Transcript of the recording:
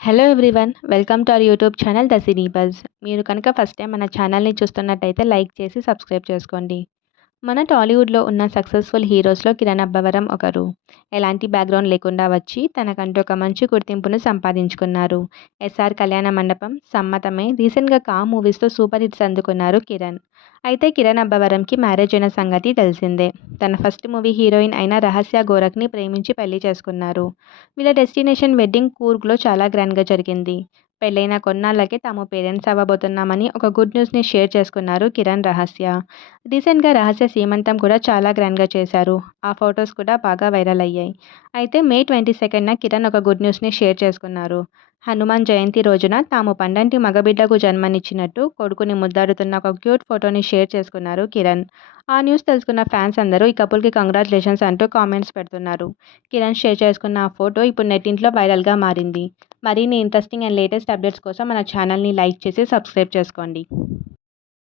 Hello everyone welcome to our YouTube channel the cine buzz మీరు కనుక first time మన ఛానల్ని చూస్తున్నట్టయితే లైక్ చేసి సబ్స్క్రైబ్ చేసుకోండి. మన టాలీవుడ్లో ఉన్న సక్సెస్ఫుల్ హీరోస్లో కిరణ్ అబ్బవరం ఒకరు. ఎలాంటి బ్యాక్గ్రౌండ్ లేకుండా వచ్చి తనకంటూ ఒక మంచి గుర్తింపును సంపాదించుకున్నారు. ఎస్ఆర్ కళ్యాణ మండపం సమ్మతమే రీసెంట్గా కా మూవీస్తో సూపర్ హిట్స్ అందుకున్నారు కిరణ్. అయితే కిరణ్ అబ్బవరంకి మ్యారేజ్ అయిన సంగతి తెలిసిందే. తన ఫస్ట్ మూవీ హీరోయిన్ అయిన రహస్య గోరఖ్ని ప్రేమించి పెళ్ళి చేసుకున్నారు. వీళ్ళ డెస్టినేషన్ వెడ్డింగ్ కూర్గ్లో చాలా గ్రాండ్గా జరిగింది. పెళ్ళైన కొన్నాళ్ళకే తాము పేరెంట్స్ అవ్వబోతున్నామని ఒక గుడ్ న్యూస్ని షేర్ చేసుకున్నారు కిరణ్ రహస్య. రీసెంట్గా రహస్య సీమంతం కూడా చాలా గ్రాండ్గా చేశారు. ఆ ఫొటోస్ కూడా బాగా వైరల్ అయ్యాయి. అయితే మే ట్వంటీ సెకండ్న కిరణ్ ఒక గుడ్ న్యూస్ని షేర్ చేసుకున్నారు. హనుమాన్ జయంతి రోజున తాము పండంటి మగబిడ్డకు జన్మనిచ్చినట్టు కొడుకుని ముద్దాడుతున్న ఒక క్యూట్ ఫోటోని షేర్ చేసుకున్నారు కిరణ్. ఆ న్యూస్ తెలుసుకున్న ఫ్యాన్స్ అందరూ ఈ కపుల్కి కంగ్రాచులేషన్స్ అంటూ కామెంట్స్ పెడుతున్నారు. కిరణ్ షేర్ చేసుకున్న ఆ ఫోటో ఇప్పుడు నెట్టింట్లో వైరల్గా మారింది. మరిన్ని ఇంట్రెస్టింగ్ అండ్ లేటెస్ట్ అప్డేట్స్ కోసం మన ఛానల్ని లైక్ చేసి సబ్స్క్రైబ్ చేసుకోండి.